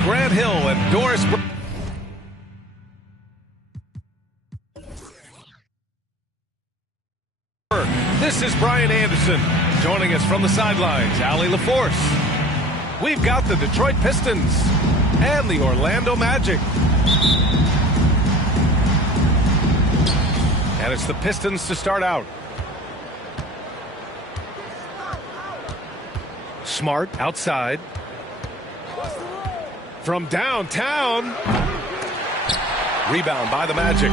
Grant Hill and Doris. This is Brian Anderson. Joining us from the sidelines, Allie LaForce. We've got the Detroit Pistons and the Orlando Magic. And it's the Pistons to start out. Smart outside. From downtown. Rebound by the Magic.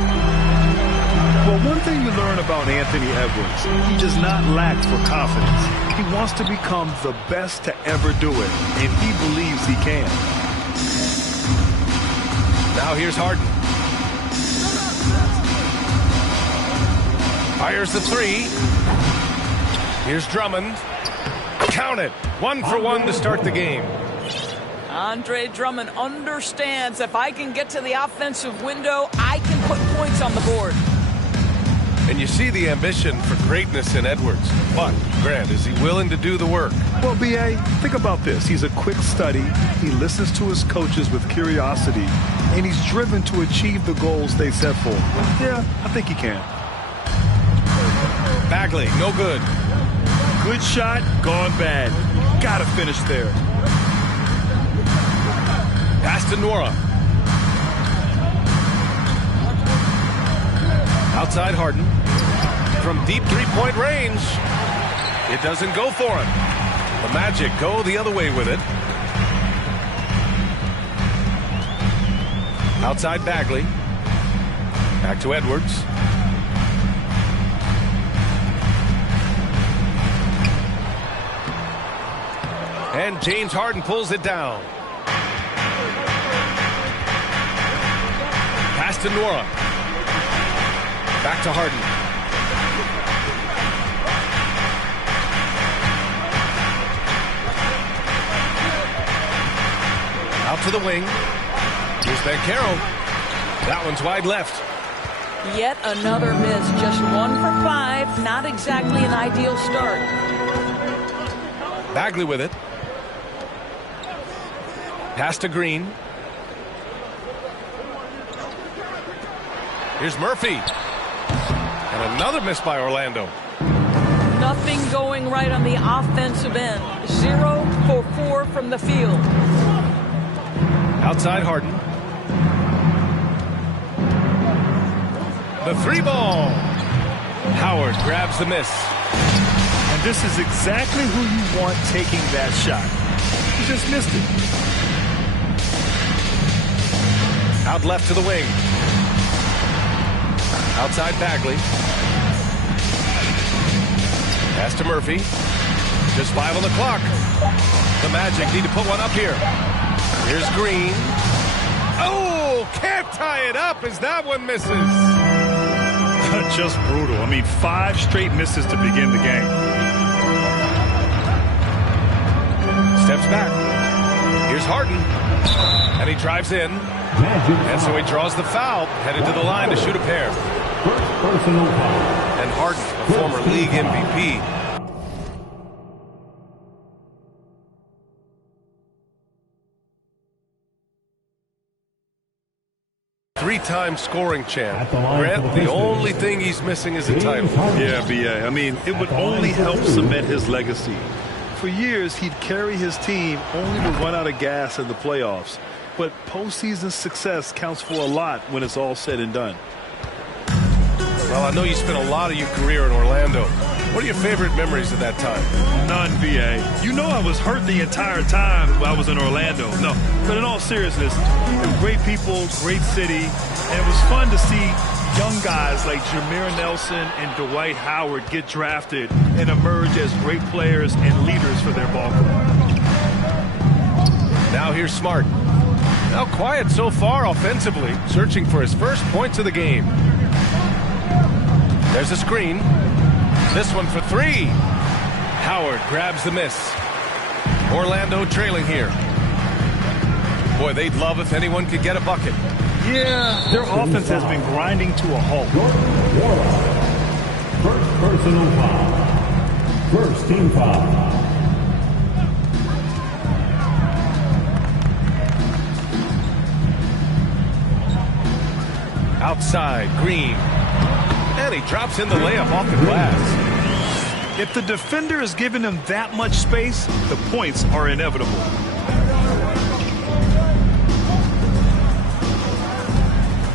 Well, one thing you learn about Anthony Edwards, he does not lack for confidence. He wants to become the best to ever do it, and he believes he can. Now here's Harden. Fires the three. Here's Drummond. Count it. 1 for 1 to start the game. Andre Drummond understands if I can get to the offensive window, I can put points on the board. And you see the ambition for greatness in Edwards. But, Grant, is he willing to do the work? Well, B.A., think about this. He's a quick study. He listens to his coaches with curiosity, and he's driven to achieve the goals they set for him. Yeah, I think he can. Bagley, no good. Good shot, gone bad. Gotta finish there. Pass to Nora. Outside Harden. From deep three-point range. It doesn't go for him. The Magic go the other way with it. Outside Bagley. Back to Edwards. And James Harden pulls it down. Pass to Nora. Back to Harden. Out to the wing. Here's Banchero. That one's wide left. Yet another miss. Just 1 for 5. Not exactly an ideal start. Bagley with it. Pass to Green. Here's Murphy. And another miss by Orlando. Nothing going right on the offensive end. 0 for 4 from the field. Outside Harden. The three ball. Howard grabs the miss. And this is exactly who you want taking that shot. He just missed it. Out left to the wing. Outside Bagley. Pass to Murphy. Just 5 on the clock. The Magic need to put one up here. Here's Green. Oh, can't tie it up as that one misses. Just brutal. I mean, 5 straight misses to begin the game. Steps back. Here's Harden. And he drives in. And so he draws the foul, headed to the line to shoot a pair. And Harden, a former league MVP. Three-time scoring champ. Grant, the only thing he's missing is a title. Yeah, B.A. I mean, it would only help cement his legacy. For years, he'd carry his team only to run out of gas in the playoffs. But postseason success counts for a lot when it's all said and done. Well, I know you spent a lot of your career in Orlando. What are your favorite memories of that time? None, B.A. You know I was hurt the entire time while I was in Orlando. No, but in all seriousness, great people, great city, and it was fun to see young guys like Jameer Nelson and Dwight Howard get drafted and emerge as great players and leaders for their ball club. Now here's Smart. Now quiet so far offensively, searching for his first points of the game. There's a screen. This one for 3. Howard grabs the miss. Orlando trailing here. Boy, they'd love if anyone could get a bucket. Yeah, their offense has been grinding to a halt. First personal foul. First team foul. Outside, Green. And he drops in the layup off the glass. If the defender is giving him that much space, the points are inevitable.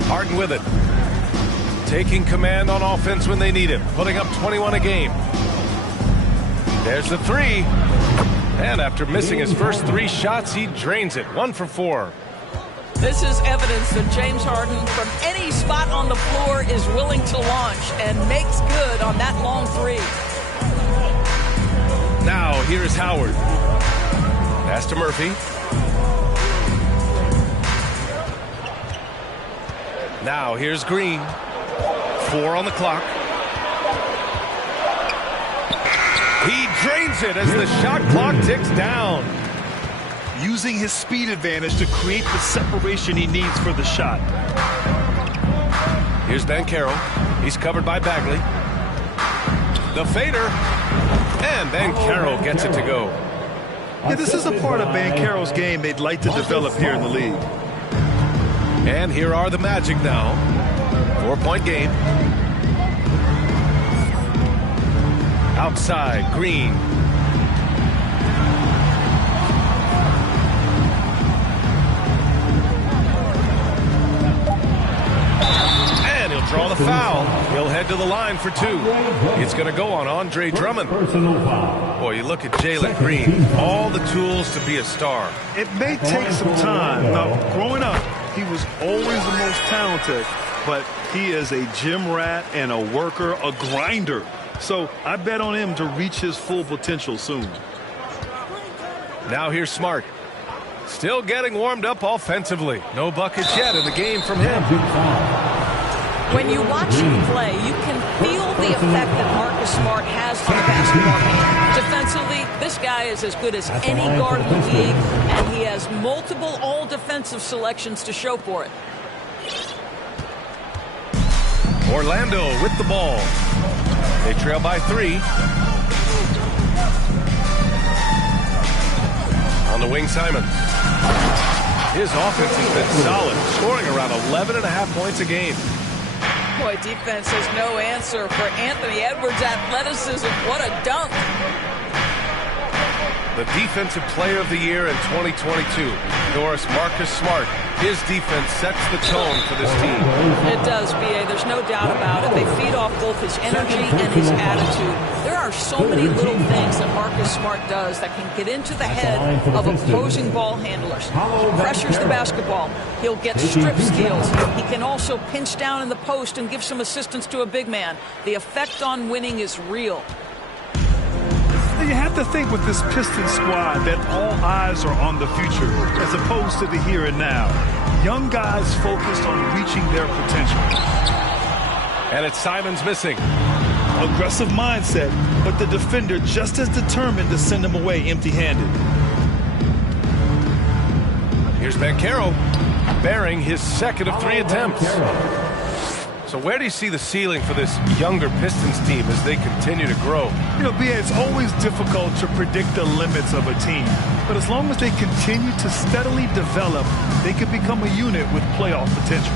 Harden with it. Taking command on offense when they need it. Putting up 21 a game. There's the three. And after missing his first 3 shots, he drains it. 1 for 4. This is evidence that James Harden, from any spot on the floor, is willing to launch and makes good on that long 3. Now, here's Howard. Pass to Murphy. Now, here's Green. 4 on the clock. He drains it as the shot clock ticks down. Using his speed advantage to create the separation he needs for the shot. Here's Banchero. He's covered by Bagley. The fader. And Banchero gets it to go. Yeah, this is a part of Banchero's game they'd like to develop here in the league. And here are the Magic now. 4-point game. Outside, Green. And he'll draw the foul. He'll head to the line for 2. It's going to go on Andre Drummond. Boy, you look at Jalen Green. All the tools to be a star. It may take some time. Now, growing up, he was always the most talented, but he is a gym rat and a worker, a grinder. So I bet on him to reach his full potential soon. Now here's Smart. Still getting warmed up offensively. No buckets yet in the game from him. When you watch him play, you can feel the effect that Marcus Smart has on the basketball game. Defensively, this guy is as good as any guard in the league, and he has multiple all-defensive selections to show for it. Orlando with the ball. They trail by 3. On the wing, Simons. His offense has been solid, scoring around 11.5 points a game. Boy, defense has no answer for Anthony Edwards' athleticism. What a dunk. The Defensive Player of the Year in 2022, Doris Marcus Smart. His defense sets the tone for this team. It does, B.A. There's no doubt about it. They feed off both his energy and his attitude. There are so many little things that Marcus Smart does that can get into the head of opposing ball handlers. He pressures the basketball. He'll get strip steals. He can also pinch down in the post and give some assistance to a big man. The effect on winning is real. You have to think with this Pistons squad that all eyes are on the future as opposed to the here and now. Young guys focused on reaching their potential. And it's Simons missing. Aggressive mindset, but the defender just as determined to send him away empty-handed. Here's Banchero, bearing his second of 3 attempts. So where do you see the ceiling for this younger Pistons team as they continue to grow? You know, B.A., it's always difficult to predict the limits of a team. But as long as they continue to steadily develop, they can become a unit with playoff potential.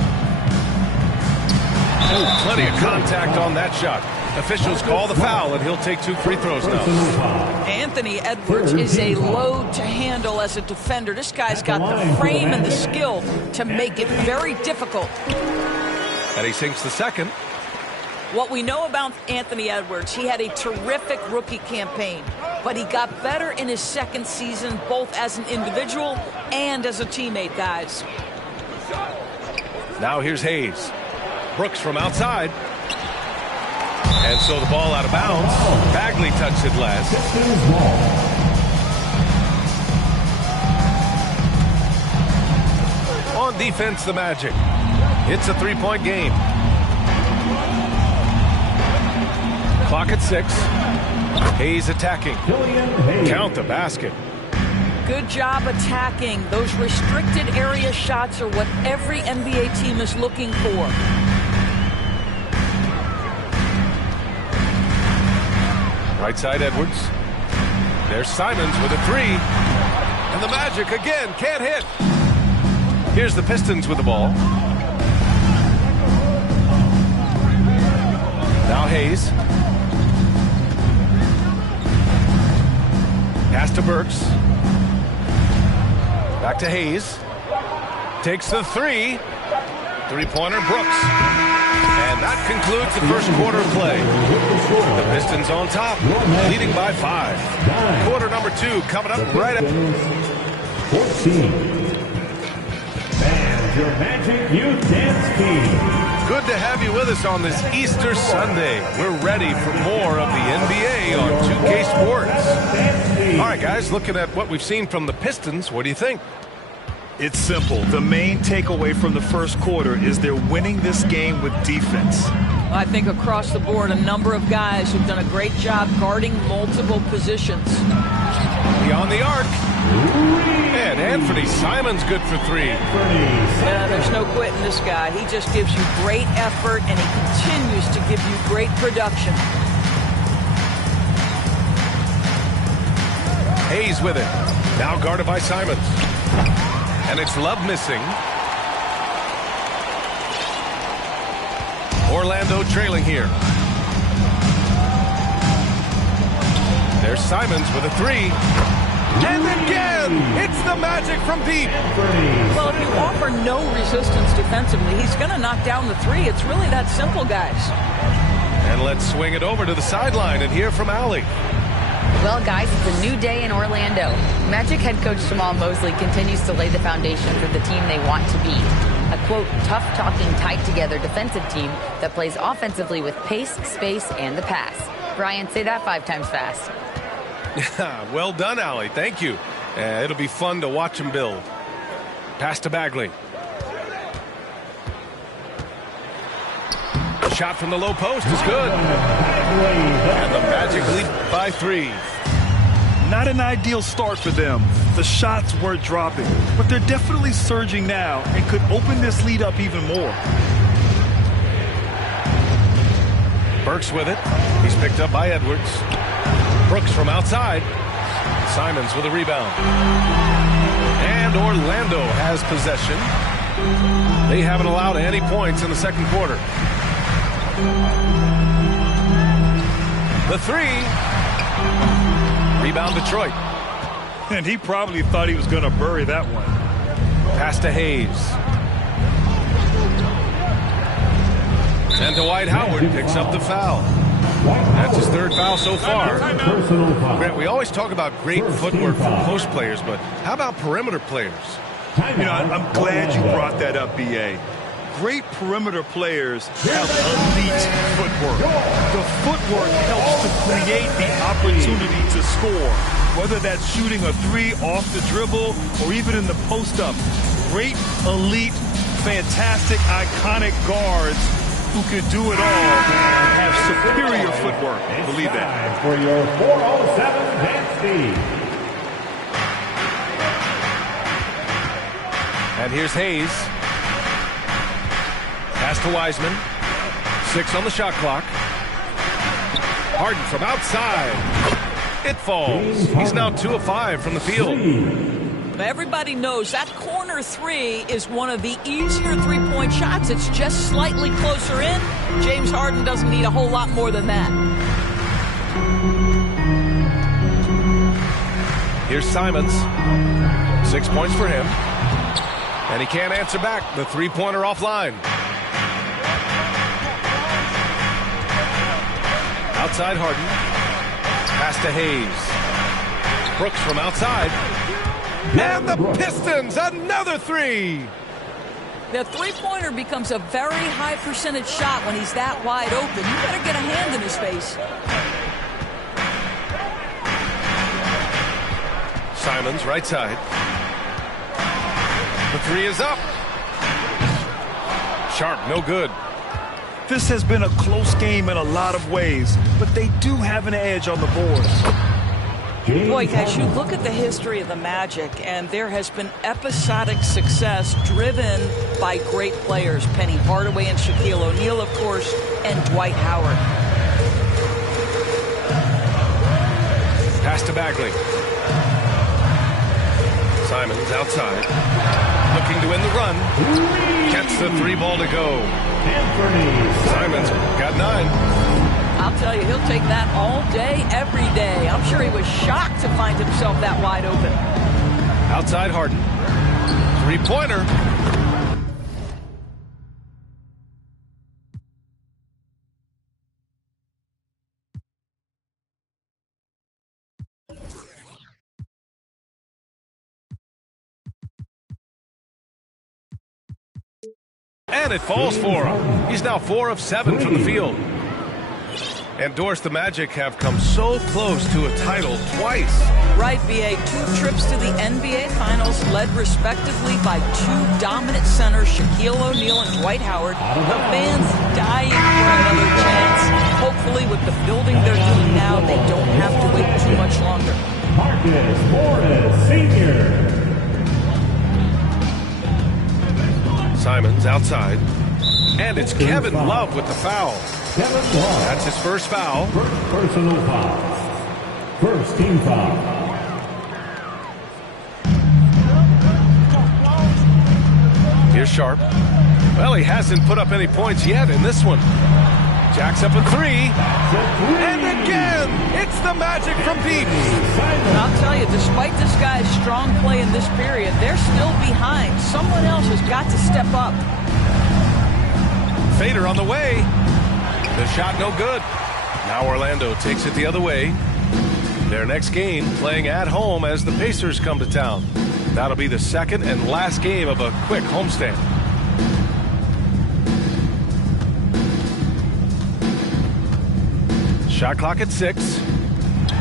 Oh, plenty of contact on that shot. Officials call the foul, and he'll take 2 free throws now. Anthony Edwards is a load to handle as a defender. This guy's got the frame and the skill to make it very difficult. And he sinks the second. What we know about Anthony Edwards, he had a terrific rookie campaign, but he got better in his second season, both as an individual and as a teammate, guys. Now here's Hayes. Brooks from outside. And so the ball out of bounds. Bagley touched it last. On defense, the Magic. It's a 3-point game. Clock at 6. Hayes attacking. Count the basket. Good job attacking. Those restricted area shots are what every NBA team is looking for. Right side, Edwards. There's Simons with a 3. And the Magic again can't hit. Here's the Pistons with the ball. Now Hayes. Pass to Burks. Back to Hayes. Takes the three. Three-pointer Brooks. And that concludes the first quarter of play. The Pistons on top, leading by 5. Quarter number 2 coming up right up. 14. And your Magic Youth Dance Team. Good to have you with us on this Easter Sunday. We're ready for more of the NBA on 2K Sports. All right, guys, looking at what we've seen from the Pistons, what do you think? It's simple. The main takeaway from the first quarter is they're winning this game with defense. I think across the board, a number of guys who've done a great job guarding multiple positions. Beyond the arc. And Anthony Simons good for 3. Yeah, there's no quitting this guy. He just gives you great effort, and he continues to give you great production. Hayes with it. Now guarded by Simons. And it's Love missing. Orlando trailing here. There's Simons with a 3. And again, it's the Magic from deep. Well, if you offer no resistance defensively, he's going to knock down the 3. It's really that simple, guys. And let's swing it over to the sideline and hear from Allie. Well, guys, it's a new day in Orlando. Magic head coach Jamal Mosley continues to lay the foundation for the team they want to be. A, quote, tough-talking, tied-together defensive team that plays offensively with pace, space, and the pass. Brian, say that 5 times fast. Well done, Allie. Thank you. It'll be fun to watch him build. Pass to Bagley. The shot from the low post is good. And the Magic lead by 3. Not an ideal start for them. The shots were dropping, but they're definitely surging now and could open this lead up even more. Burks with it. He's picked up by Edwards. Brooks from outside. Simons with a rebound. And Orlando has possession. They haven't allowed any points in the second quarter. The 3. Rebound Detroit. And he probably thought he was going to bury that one. Pass to Hayes. And Dwight Howard picks up the foul. That's his 3rd foul so far. Grant, we always talk about great footwork from post players, but how about perimeter players? You know, I'm glad you brought that up, B.A. Great perimeter players have elite footwork. The footwork helps to create the opportunity to score, whether that's shooting a 3 off the dribble or even in the post-up. Great, elite, fantastic, iconic guards who can do it all and have superior footwork. Believe that. For your 407 dance team. And here's Hayes. Pass to Wiseman. 6 on the shot clock. Harden from outside. It falls. He's now 2 of 5 from the field. Everybody knows that corner 3 is one of the easier 3-point shots. It's just slightly closer in. James Harden doesn't need a whole lot more than that. Here's Simons. 6 points for him. And he can't answer back. The 3-pointer offline. Outside Harden. Pass to Hayes. Brooks from outside. And the Pistons, another 3. The 3-pointer becomes a very high percentage shot when he's that wide open. You better get a hand in his face. Simons, right side. The 3 is up. Sharp, no good. This has been a close game in a lot of ways, but they do have an edge on the board. Boy, guys, you look at the history of the Magic, and there has been episodic success driven by great players. Penny Hardaway and Shaquille O'Neal, of course, and Dwight Howard. Pass to Bagley. Simons outside. Looking to win the run. Gets the 3 ball to go. Simons got 9. I'll tell you, he'll take that all day, every day. I'm sure he was shocked to find himself that wide open. Outside Harden. Three-pointer. And it falls for him. He's now 4 of 7 from the field. And Doris, the Magic have come so close to a title twice. Right, B.A. 2 trips to the NBA Finals, led respectively by 2 dominant centers, Shaquille O'Neal and Dwight Howard. The fans dying for another chance. Hopefully, with the building they're doing now, they don't have to wait too much longer. Marcus Morris, Sr. Simons outside. And it's Kevin Love with the foul. Kevin Love. That's his first foul. First personal foul. First team foul. Here's Sharp. Well, he hasn't put up any points yet in this one. Jacks up a 3. And again, it's the Magic from deep. And I'll tell you, despite this guy's strong play in this period, they're still behind. Someone else has got to step up. Fader on the way. The shot no good. Now Orlando takes it the other way. Their next game playing at home as the Pacers come to town. That'll be the second and last game of a quick homestand. Shot clock at 6.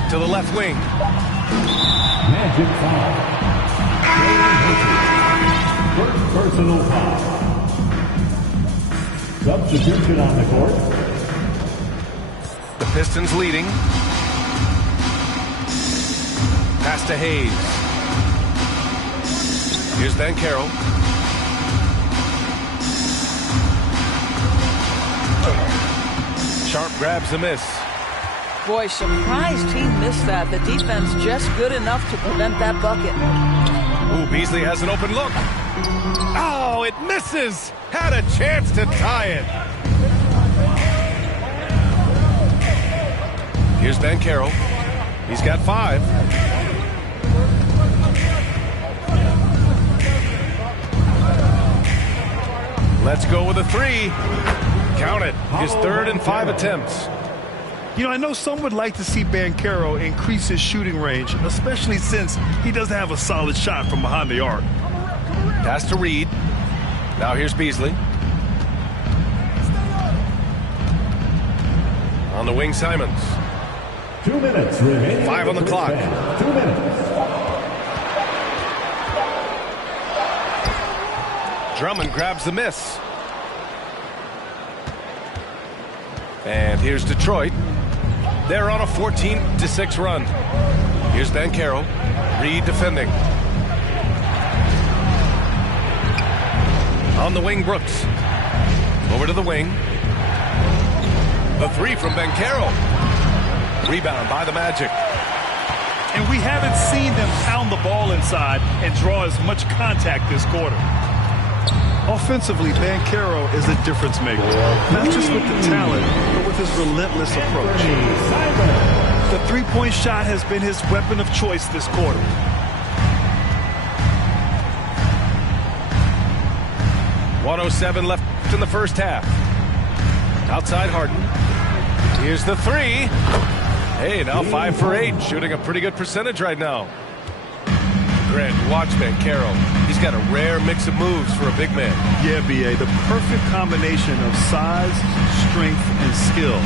To the left wing. Magic foul. First personal foul. Substitution on the court. The Pistons leading. Pass to Hayes. Here's Ben Carroll. Sharp grabs the miss. Boy, surprised he missed that. The defense just good enough to prevent that bucket. Ooh, Beasley has an open look. Oh, it misses. Had a chance to tie it. Here's Ben Carroll. He's got 5. Let's go with a 3. Count it. His 3rd and 5 attempts. You know, I know some would like to see Banchero increase his shooting range, especially since he doesn't have a solid shot from behind the arc. Pass to Reed. Now here's Beasley. On the wing, Simons. 2 minutes remaining. 5 on the clock. 2 minutes. Drummond grabs the miss. And here's Detroit. They're on a 14-6 run. Here's Banchero. Reed defending. On the wing, Brooks. Over to the wing. The 3 from Banchero. Rebound by the Magic. And we haven't seen them pound the ball inside and draw as much contact this quarter. Offensively, Banchero is a difference maker, not just with the talent, but with his relentless approach. The three-point shot has been his weapon of choice this quarter. .107 left in the first half. Outside Harden. Here's the 3. Hey, now 5 for 8, shooting a pretty good percentage right now. Grant, watch Banchero. He's got a rare mix of moves for a big man. Yeah, B.A., the perfect combination of size, strength, and skill.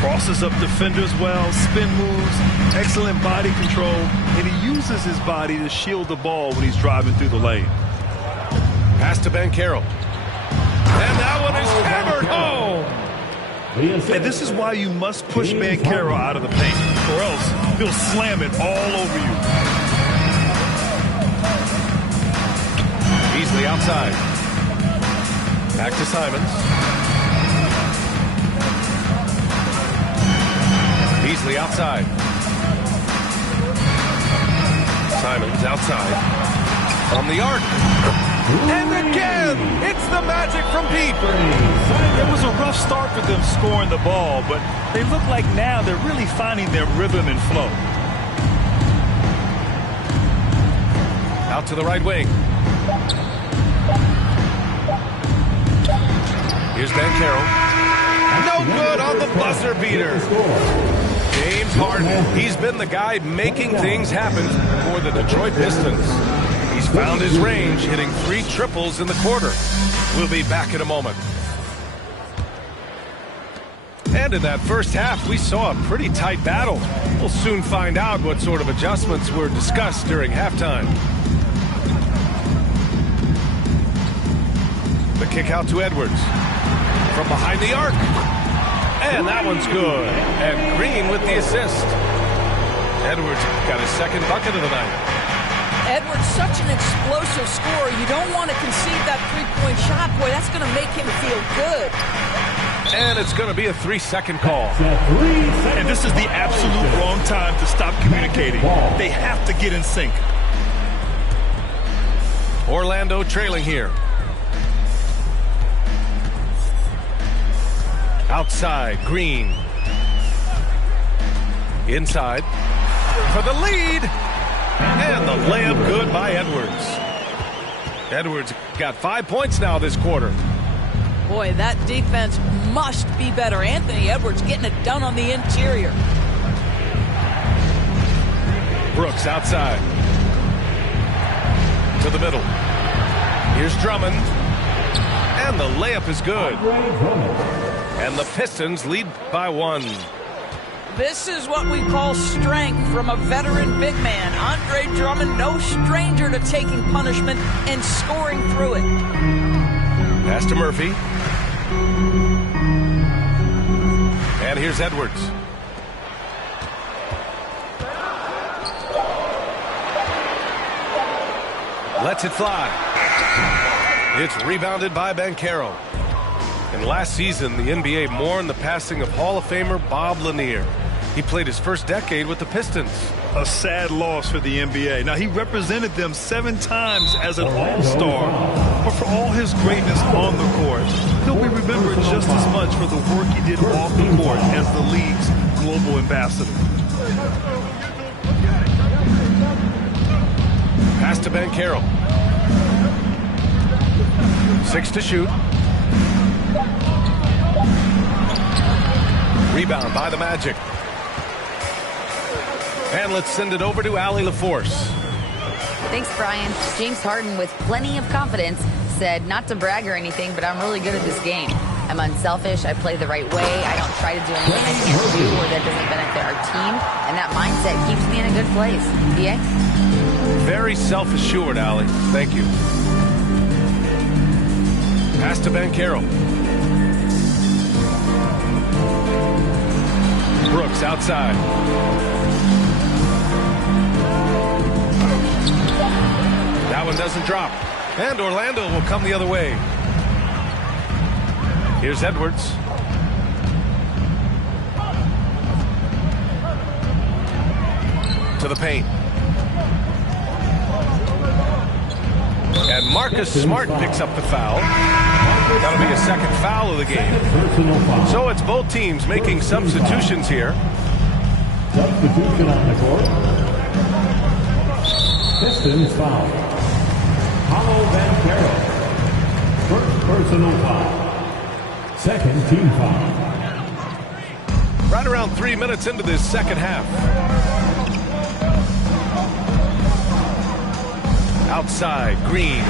Crosses up defenders well, spin moves, excellent body control, and he uses his body to shield the ball when he's driving through the lane. Pass to Banchero. And that one is hammered home. And this is why you must push Banchero out of the paint, or else he'll slam it all over you. Beasley outside. Back to Simons. Beasley outside. Simons outside. From the arc. And again, it's It's the magic from Pete. It was a rough start for them scoring the ball, but they look like now they're really finding their rhythm and flow. Out to the right wing. Here's Banchero. No good on the buzzer beater. James Harden, he's been the guy making things happen for the Detroit Pistons. He's found his range, hitting 3 triples in the quarter. We'll be back in a moment. And in that first half, we saw a pretty tight battle. We'll soon find out what sort of adjustments were discussed during halftime. The kick out to Edwards. From behind the arc. And that one's good. And Green with the assist. Edwards got his second bucket of the night. Edwards, such an explosive scorer. You don't want to concede that three-point shot. Boy, that's going to make him feel good. And it's going to be a 3-second call. And this is the absolute wrong time to stop communicating. They have to get in sync. Orlando trailing here. Outside, Green. Inside. For the lead. And the layup good by Edwards. Edwards got 5 points now this quarter. Boy, that defense must be better. Anthony Edwards getting it done on the interior. Brooks outside. To the middle. Here's Drummond. And the layup is good. And the Pistons lead by 1. This is what we call strength from a veteran big man. Andre Drummond, no stranger to taking punishment and scoring through it. Pass to Murphy. And here's Edwards. Lets it fly. It's rebounded by Banchero. And last season, the NBA mourned the passing of Hall of Famer Bob Lanier. He played his first decade with the Pistons. A sad loss for the NBA. Now, he represented them 7 times as an all-star. But for all his greatness on the court, he'll be remembered just as much for the work he did off the court as the league's global ambassador. Pass to Banchero. 6 to shoot. Rebound by the Magic. And let's send it over to Allie LaForce. Thanks, Brian. James Harden, with plenty of confidence, said not to brag or anything, but I'm really good at this game. I'm unselfish. I play the right way. I don't try to do anything I can't do or that doesn't benefit our team. And that mindset keeps me in a good place. BA? Very self-assured, Allie. Thank you. Pass to Banchero. Brooks outside. That one doesn't drop. And Orlando will come the other way. Here's Edwards. To the paint. And Marcus Smart picks up the foul. That'll be a second foul of the game. So it's both teams making substitutions here. Substitution on the court. Pistons foul. Paulo Banchero. First personal foul. Second team foul. Right around 3 minutes into this second half. Outside, Green.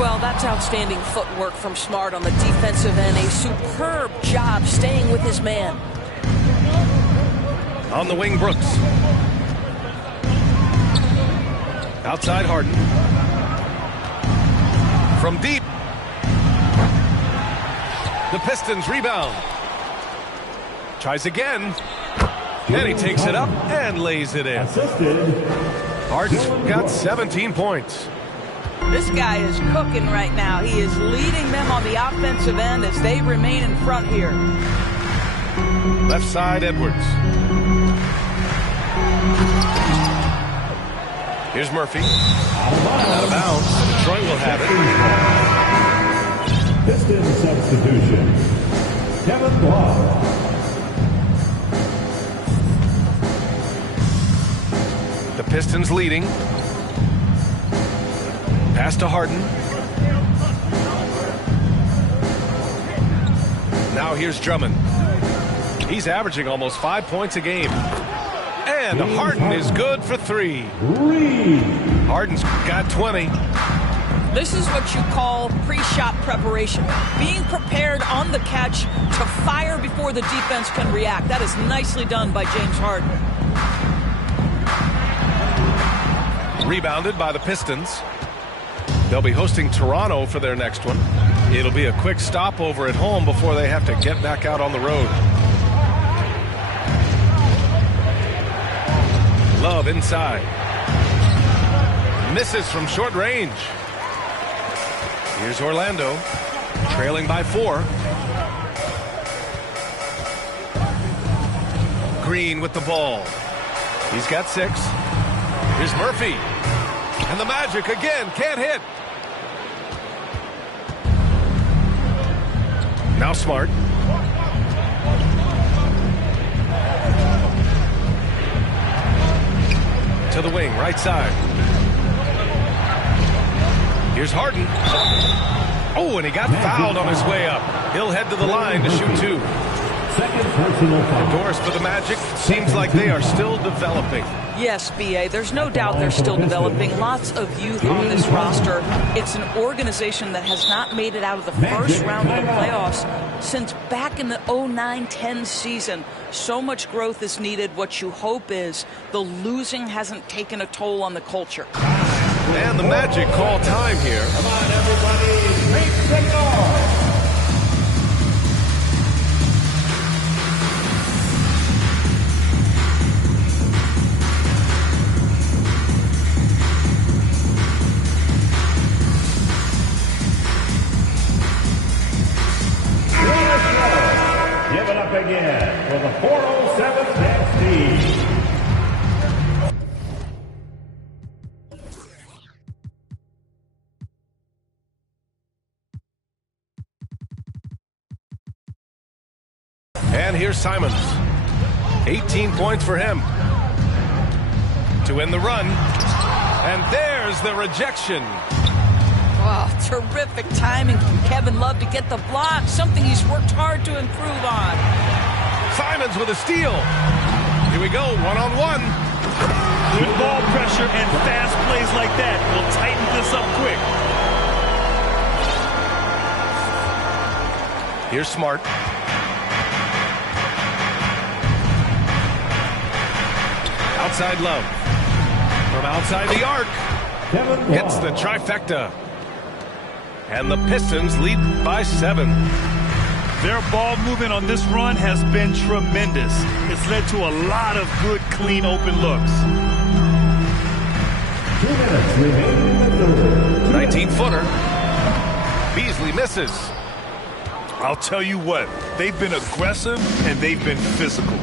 Well, that's outstanding footwork from Smart on the defensive end. A superb job staying with his man. On the wing, Brooks. Outside, Harden. From deep. The Pistons rebound. Tries again. And he takes it up and lays it in. Assisted. Harden's got 17 points. This guy is cooking right now. He is leading them on the offensive end as they remain in front here. Left side, Edwards. Here's Murphy. Out of bounds. Detroit will have it. substitution, Kevin Love. The Pistons leading. Pass to Harden. Now here's Drummond. He's averaging almost 5 points a game. And Harden is good for 3. Harden's got 20. This is what you call pre-shot preparation. Being prepared on the catch to fire before the defense can react. That is nicely done by James Harden. Rebounded by the Pistons. They'll be hosting Toronto for their next one. It'll be a quick stopover at home before they have to get back out on the road. Love inside. Misses from short range. Here's Orlando, trailing by 4. Green with the ball. He's got 6. Here's Murphy. And the Magic again can't hit. Now Smart. To the wing, right side. Here's Harden. Oh, and he got fouled on his way up. He'll head to the line to shoot 2. Second personal foul. Doris for the Magic. Seems like they are still developing. Yes, B.A., there's no doubt they're still developing. Lots of youth on this roster. It's an organization that has not made it out of the first round of the playoffs since back in the 09-10 season. So much growth is needed. What you hope is the losing hasn't taken a toll on the culture. And the Magic call time here. Come on, everybody. Make the noise. Give it up again for the 407 dance team. And here's Simons. 18 points for him to win the run. And there's the rejection. Oh, terrific timing from Kevin Love to get the block, something he's worked hard to improve on. Simons with a steal. Here we go, one-on-one. Good ball pressure and fast plays like that will tighten this up quick. Here's Smart. Outside Love. From outside the arc. Hits the trifecta. And the Pistons lead by 7. Their ball movement on this run has been tremendous. It's led to a lot of good, clean, open looks. 2 minutes remaining in the third. 19-footer. Beasley misses. I'll tell you what, they've been aggressive and they've been physical.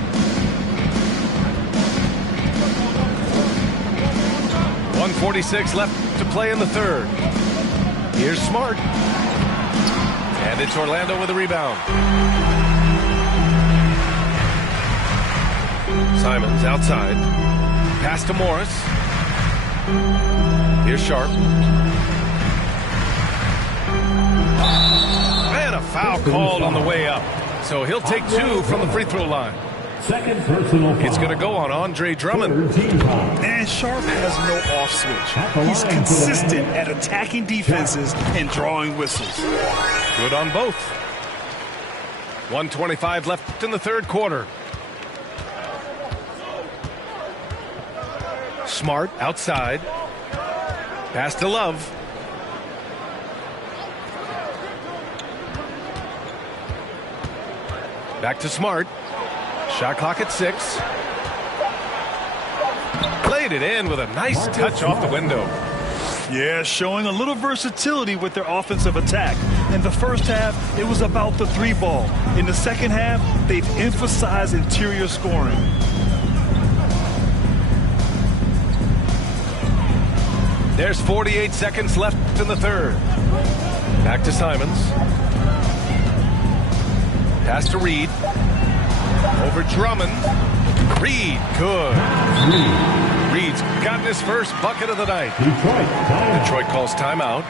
1:46 left to play in the third. Here's Smart. And it's Orlando with a rebound. Simons outside. Pass to Morris. Here's Sharp. And a foul called on the way up. So he'll take 2 from the free throw line. Second personal foul. It's going to go on Andre Drummond. And Sharp has no off switch. He's consistent at attacking defenses and drawing whistles. Good on both. 1:25 left in the third quarter. Smart outside. Pass to Love. Back to Smart. Shot clock at 6. Played it in with a nice touch off the window. Yeah, showing a little versatility with their offensive attack. In the first half, it was about the 3-ball. In the second half, they've emphasized interior scoring. There's 48 seconds left in the third. Back to Simons. Pass to Reed. Over Drummond. Reed, good. Reed's gotten his first bucket of the night. Detroit calls timeout.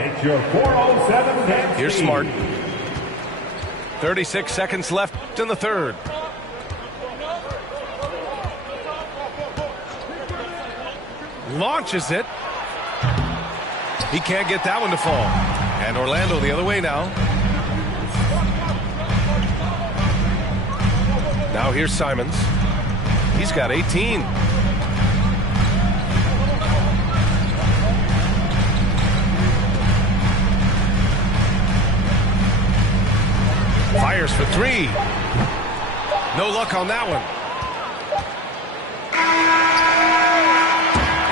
It's your 407 dance. Here's Smart. 36 seconds left in the third. Launches it. He can't get that one to fall. And Orlando the other way now. Now here's Simons. He's got 18. Fires for three. No luck on that one.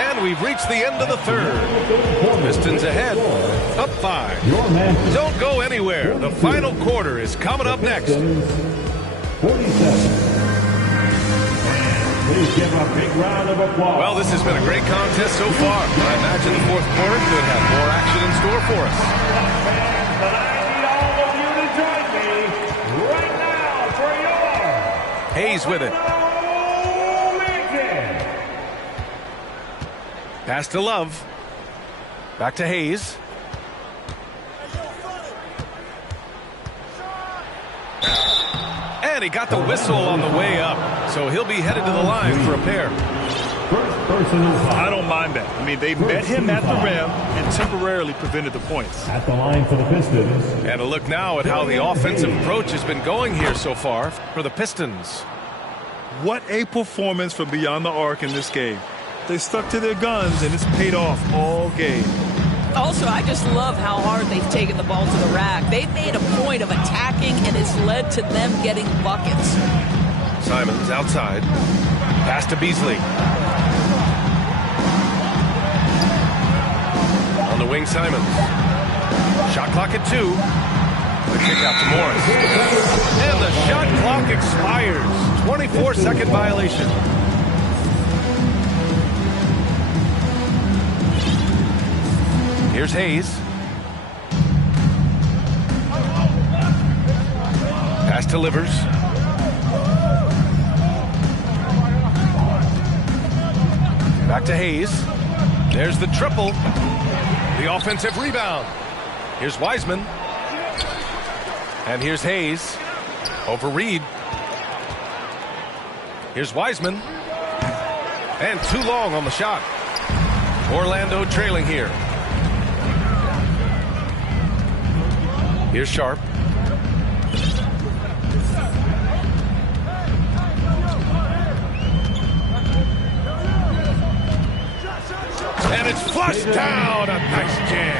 And we've reached the end of the third. Pistons ahead, up 5. Don't go anywhere. The final quarter is coming up next. 47. Please give a big round of applause. Well, this has been a great contest so far. I imagine the fourth quarter could have more action in store for us. But I need all of you to join me right now for your Hayes with it. weekend. Pass to Love. Back to Hayes. And he got the whistle on the way up. So he'll be headed to the line for a pair. First personal foul. I don't mind that. I mean, they met him at the rim and temporarily prevented the points. At the line for the Pistons. And a look now at how the offensive approach has been going here so far for the Pistons. What a performance from beyond the arc in this game. They stuck to their guns, and it's paid off all game. Also, I just love how hard they've taken the ball to the rack. They've made a point of attacking, and it's led to them getting buckets. Simons outside. Pass to Beasley. On the wing, Simons. Shot clock at 2. The kick out to Morris. And the shot clock expires. 24-second violation. Here's Hayes. Pass to Livers. Back to Hayes. There's the triple. The offensive rebound. Here's Wiseman. And here's Hayes. Over Reed. Here's Wiseman. And too long on the shot. Orlando trailing here. Here's Sharp. And it's flushed down. A nice jam.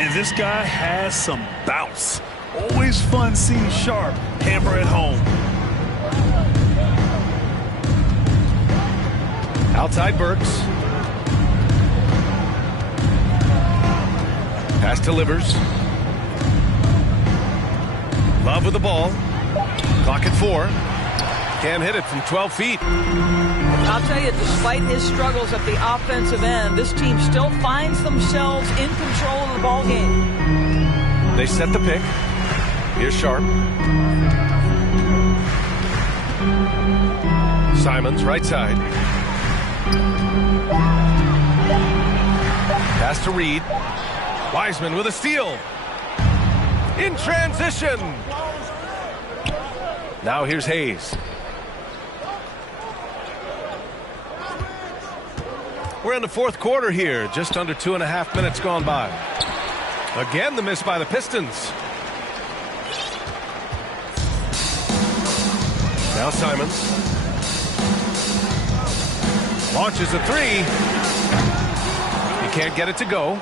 And this guy has some bounce. Always fun seeing Sharp hammer at home. Outside Burks. Pass to Livers. Love with the ball. Clock at 4. Can't hit it from 12 feet. I'll tell you, despite his struggles at the offensive end, this team still finds themselves in control of the ball game. They set the pick. Here's Sharp. Simons, right side. Pass to Reed. Wiseman with a steal. In transition. Now here's Hayes. We're in the fourth quarter here. Just under 2.5 minutes gone by. Again, the miss by the Pistons. Now Simons. Launches a three. He can't get it to go.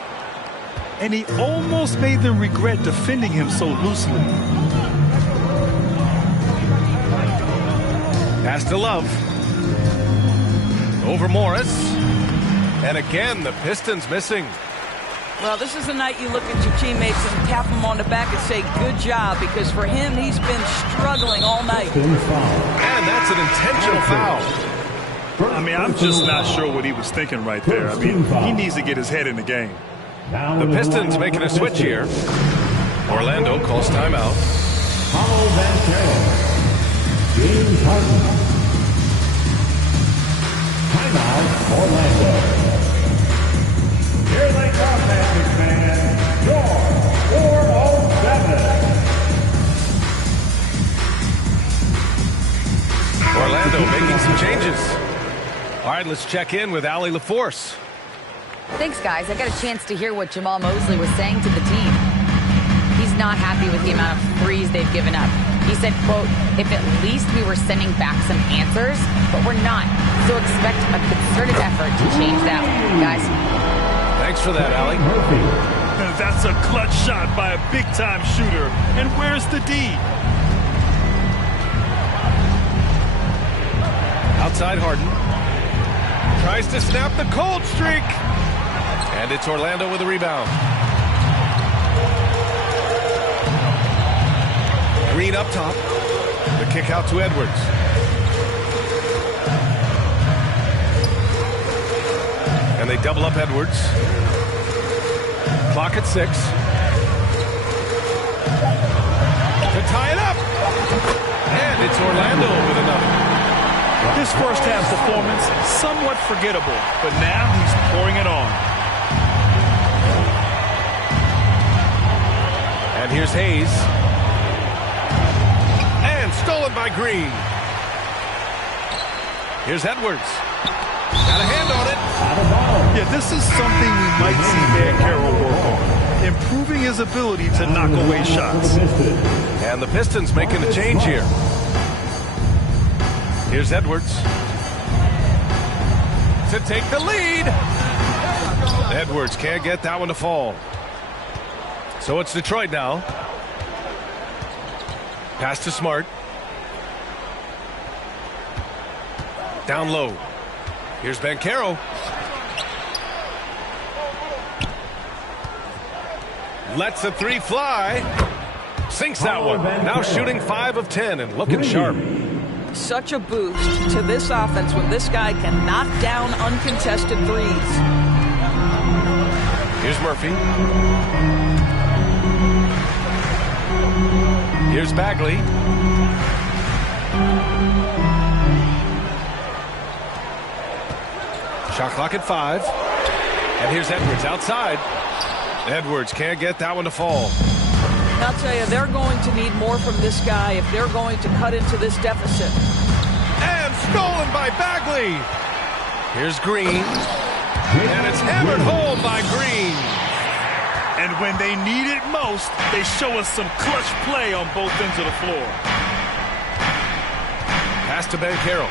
And he almost made them regret defending him so loosely. Pass to Love. Over Morris. And again, the Pistons missing. Well, this is the night you look at your teammates and tap them on the back and say, good job, because for him, he's been struggling all night. And that's an intentional foul. I mean, I'm just not sure what he was thinking right there. I mean, he needs to get his head in the game. The Pistons making a switch here. Orlando calls timeout. Timeout, Orlando. Here they come, Magic Man. Your 407. Orlando making some changes. All right, let's check in with Allie LaForce. Thanks, guys. I got a chance to hear what Jamal Mosley was saying to the team. He's not happy with the amount of threes they've given up. He said, quote, if at least we were sending back some answers, but we're not. So expect a concerted effort to change that, guys. Thanks for that, Allie. That's a clutch shot by a big-time shooter. And where's the D? Outside Harden. Tries to snap the cold streak. And it's Orlando with a rebound. Green up top. The kick out to Edwards. And they double up Edwards. Clock at 6. To tie it up. And it's Orlando with another. His first half performance, somewhat forgettable, but now he's pouring it on. And here's Hayes. And stolen by Green. Here's Edwards. Got a hand on it. Yeah, this is something we might see Banchero work on. Improving his ability to knock away shots. And the Pistons making a change here. Here's Edwards. To take the lead. Edwards can't get that one to fall. So it's Detroit now. Pass to Smart. Down low. Here's Banchero. Lets the three fly. Sinks that one. Now shooting 5 of 10 and looking sharp. Such a boost to this offense when this guy can knock down uncontested threes. Here's Murphy. Here's Bagley. Shot clock at 5. And here's Edwards outside. Edwards can't get that one to fall. And I'll tell you, they're going to need more from this guy if they're going to cut into this deficit. And stolen by Bagley. Here's Green. And it's hammered home by Green. And when they need it most, they show us some clutch play on both ends of the floor. Pass to Banchero.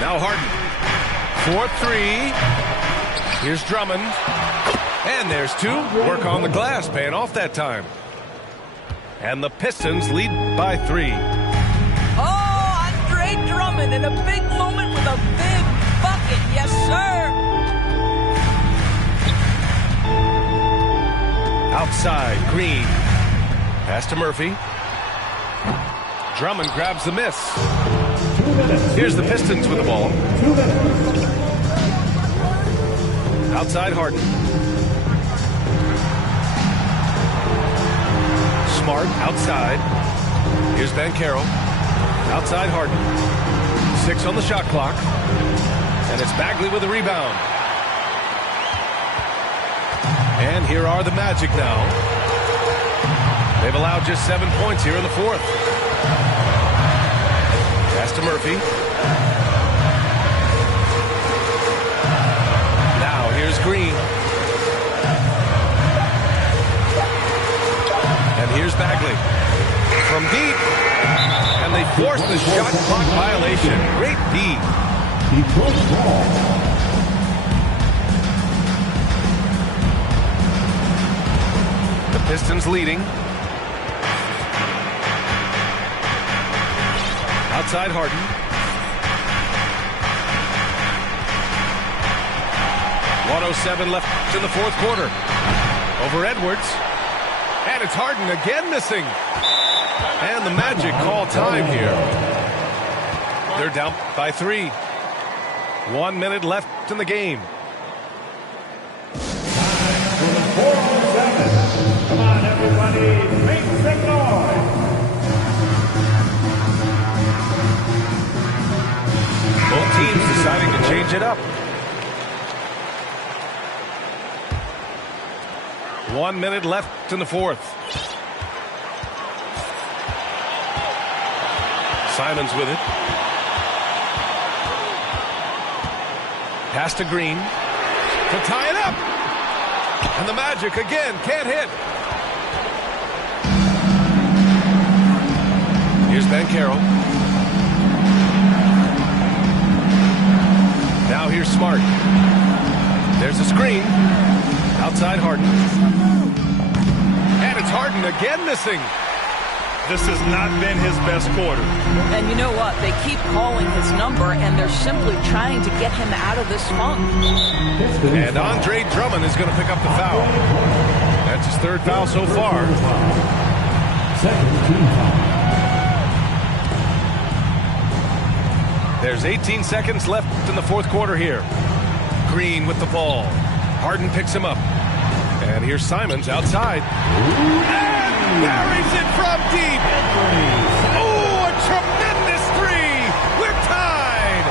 Now Harden. 4-3. Here's Drummond. And there's 2. Work on the glass, paying off that time. And the Pistons lead by 3. Oh, Andre Drummond in a big moment with a big bucket. Yes, sir. Outside, Green. Pass to Murphy. Drummond grabs the miss. Here's the Pistons with the ball. Outside Harden. Smart outside. Here's Banchero. Outside Harden. 6 on the shot clock. And it's Bagley with the rebound. And here are the Magic now. They've allowed just 7 points here in the 4th. Pass to Murphy. Now here's Green. a shot clock violation. Great D. Detroit ball. The Pistons leading. Outside Harden. .107 left in the fourth quarter. Over Edwards. And it's Harden again missing. And the Magic call time here. They're down by 3. 1 minute left in the game. 4-7. Come on, everybody. Make some noise. Both teams deciding to change it up. 1 minute left in the fourth. Simons with it. Pass to Green to tie it up. And the Magic again can't hit. Here's Banchero. Now here's Smart. There's a screen. Outside Harden. And it's Harden again missing. This has not been his best quarter. And you know what? They keep calling his number, and they're simply trying to get him out of this funk. And Andre Drummond is going to pick up the foul. That's his third foul so far. Second team foul. There's 18 seconds left in the fourth quarter here. Green with the ball. Harden picks him up. And here's Simons outside. And buries it from deep. Oh, a tremendous three. We're tied.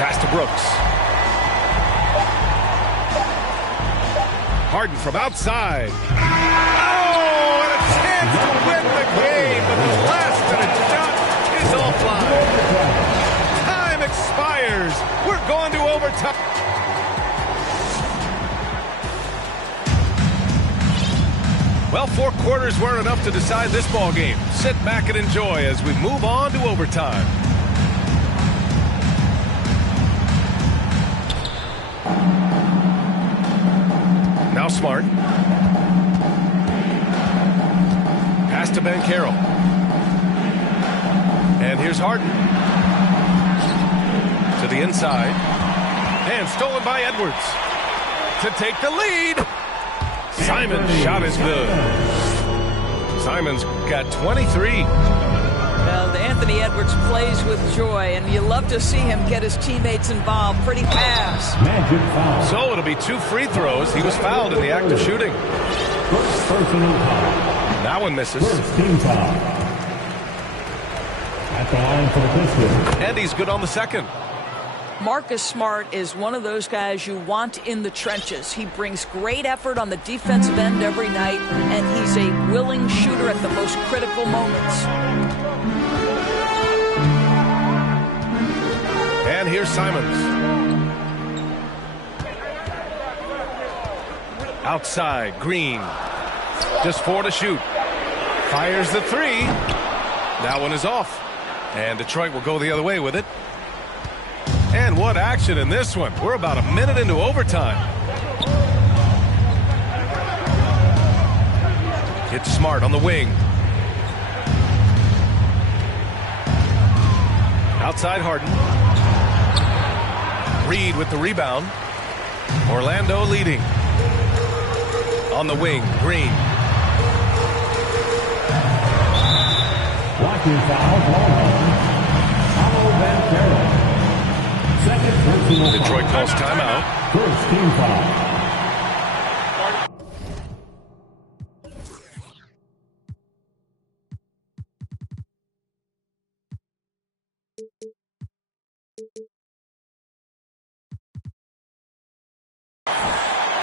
Pass to Brooks. Harden from outside. Oh, and a chance to win the game. But the last minute shot is offline. Time expires. We're going to overtime. Well, 4 quarters weren't enough to decide this ball game. Sit back and enjoy as we move on to overtime. Now Smart. Pass to Banchero. And here's Harden. To the inside. And stolen by Edwards. To take the lead. Simon's shot is good. Simon's got 23. Well, Anthony Edwards plays with joy, and you love to see him get his teammates involved pretty fast. Magic foul. So it'll be 2 free throws. He was fouled in the act of shooting. First personal foul. That one misses. First team foul. At the line for the Pistons. And he's good on the second. Marcus Smart is one of those guys you want in the trenches. He brings great effort on the defensive end every night, and he's a willing shooter at the most critical moments. And here's Simons. Outside, Green. Just 4 to shoot. Fires the 3. That one is off. And Detroit will go the other way with it. And what action in this one. We're about a minute into overtime. It's Smart on the wing. Outside Harden. Reed with the rebound. Orlando leading. On the wing, Green. Blocking foul. Paolo Banchero. Second personal Detroit foul. calls timeout. First team foul.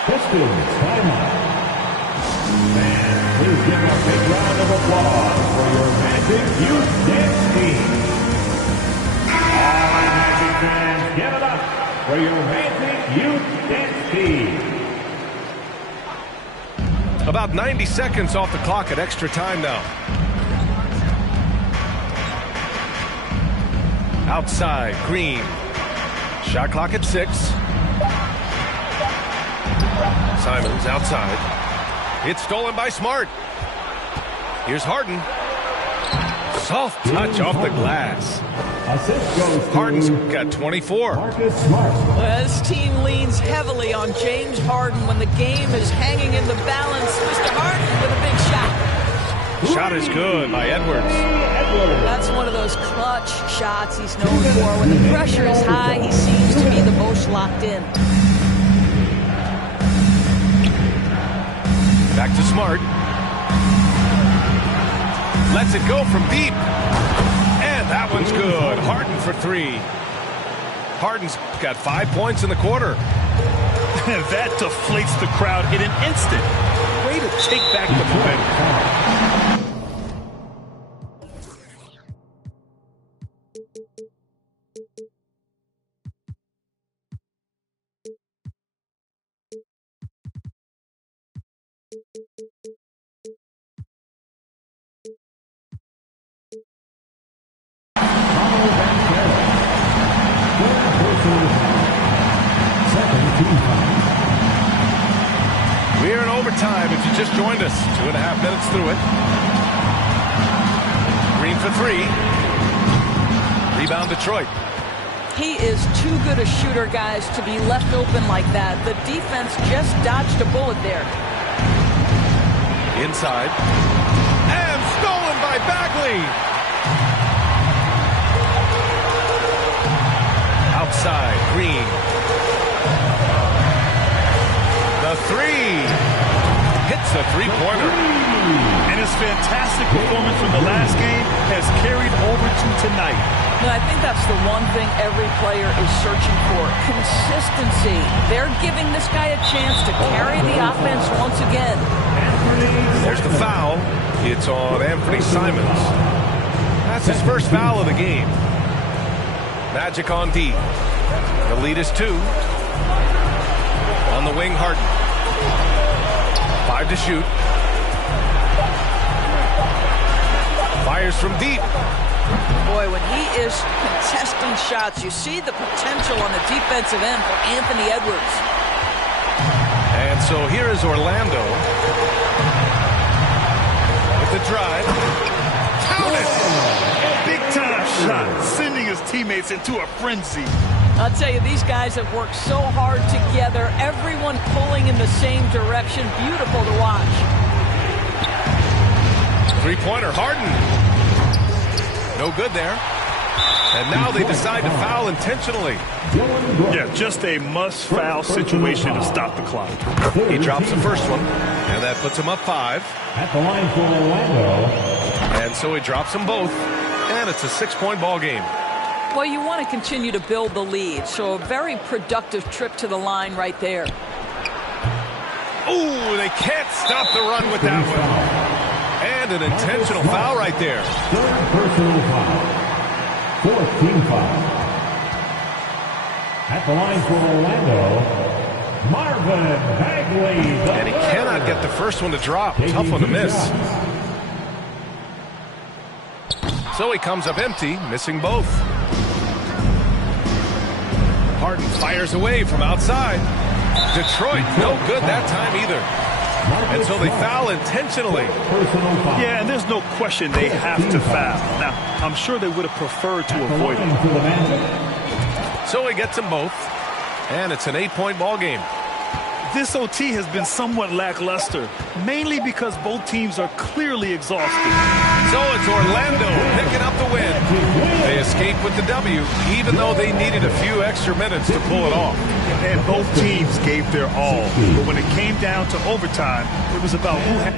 Pistons timeout. And please give a big round of applause for your Magic Youth Dance team. All right, Magic fans, give it up for your Magic Youth Dance team. About 90 seconds off the clock at extra time now. Outside, Green. Shot clock at 6. Simons outside. It's stolen by Smart. Here's Harden. Soft touch off the glass. Harden's got 24. Well, this team leans heavily on James Harden when the game is hanging in the balance. Mr. Harden with a big shot. Shot is good by Edwards. That's one of those clutch shots he's known for. When the pressure is high, he seems to be the most locked in. Back to Smart. Lets it go from deep. And that one's good. Harden for 3. Harden's got 5 points in the quarter. That deflates the crowd in an instant. Way to take back the momentum. We're in overtime if you just joined us. 2.5 minutes through it. Green for 3. Rebound Detroit. He is too good a shooter, guys, to be left open like that. The defense just dodged a bullet there. Inside. And stolen by Bagley. Outside, Green. The 3. Hits the three-pointer. And his fantastic performance from the last game has carried over to tonight. And I think that's the one thing every player is searching for. Consistency. They're giving this guy a chance to carry the offense once again. There's the foul. It's on Anthony Simons. That's his first foul of the game. Magic on D. The lead is 2. On the wing, Harden. 5 to shoot. Fires from deep. Boy, when he is contesting shots, you see the potential on the defensive end for Anthony Edwards. And so here is Orlando with the drive. Count it! Big-time shot, sending his teammates into a frenzy. I'll tell you, these guys have worked so hard together. Everyone pulling in the same direction. Beautiful to watch. Three-pointer, Harden. No good there. And now they decide to foul intentionally. Yeah, just a must-foul situation to stop the clock. He drops the first one, and that puts him up 5. At the line for Orlando. And so he drops them both, and it's a 6-point ball game. Well, you want to continue to build the lead, so a very productive trip to the line right there. Ooh, they can't stop the run with that one. And an intentional foul right there. Third personal foul. 4th team foul. At the line for Orlando, Marvin Bagley. And he cannot get the first one to drop. Tough one to miss. So he comes up empty, missing both. Harden fires away from outside. Detroit, no good that time either. And so they foul intentionally. Yeah, and there's no question they have to foul. Now, I'm sure they would have preferred to avoid it. So he gets them both, and it's an 8-point ball game. This OT has been somewhat lackluster, mainly because both teams are clearly exhausted. So it's Orlando picking up the win. They escape with the W, even though they needed a few extra minutes to pull it off. And both teams gave their all. But when it came down to overtime, it was about who had